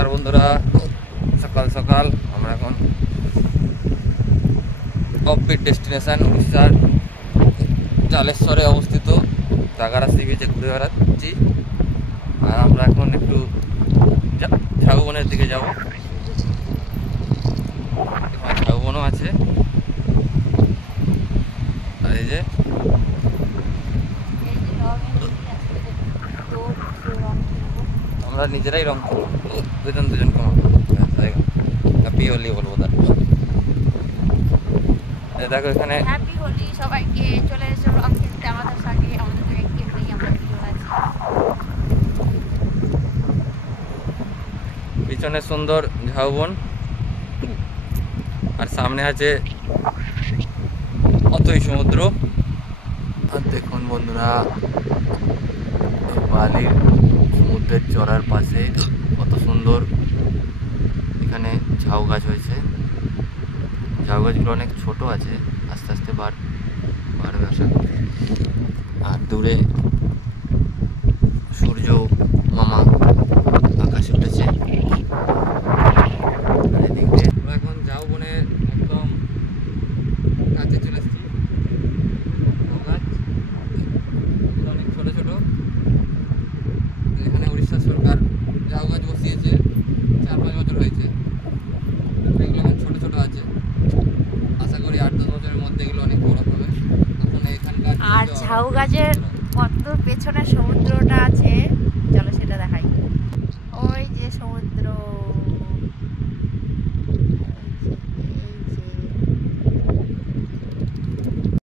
নমস্কার বন্ধুরা, সকাল সকাল আমরা এখন অফবিট ডেস্টিনেশন উড়িষ্যার জালেশ্বরে অবস্থিত দাগারা সি বিচে ঘুরে বেড়াচ্ছি। আর আমরা এখন একটু ঝাউবনের দিকে যাব। ঝাউবনও আছে, আর এই যে আমরা নিজেরাই রং করবো, দুজন দুজন কমাবো, হ্যাপি হোলি বলবো। দেখো এখানে হ্যাপি হোলি সবাইকে, চলে এসো রং খেলতে আমাদের সঙ্গে। আমাদের সঙ্গে হই আমরা ভিডিও আছি। পিছনে সুন্দর ঝাউবন আর সামনে আছে অতই সমুদ্র। আর দেখুন বন্ধুরা, বালির সমুদ্রের চড়ার পাশে কত সুন্দর এখানে ঝাউ গাছ হয়েছে। ঝাউ গাছগুলো অনেক ছোট আছে, আস্তে আস্তে বাড়বে আশা করি। আর দূরে সূর্য মামা আকাশে উঠেছে। আর এদিক দিয়ে আমরা এখন ঝাউবনের একদম কাছে চলে এসেছি। গাছ অনেক ছোট ছোট, এখানে উড়িষ্যা সরকার ঝাউ গাছ বসিয়েছে, 4-5 বছর হয়েছে। এগুলো এখন ছোট ছোট আছে, আশা করি 8-10 বছরের মধ্যে এগুলো অনেক বড় হবে। এখন এখানকার আর ঝাউ গাছের কত পেছনে সমুদ্রটা আছে, চলো সেটা দেখাই। ওই যে সমুদ্র,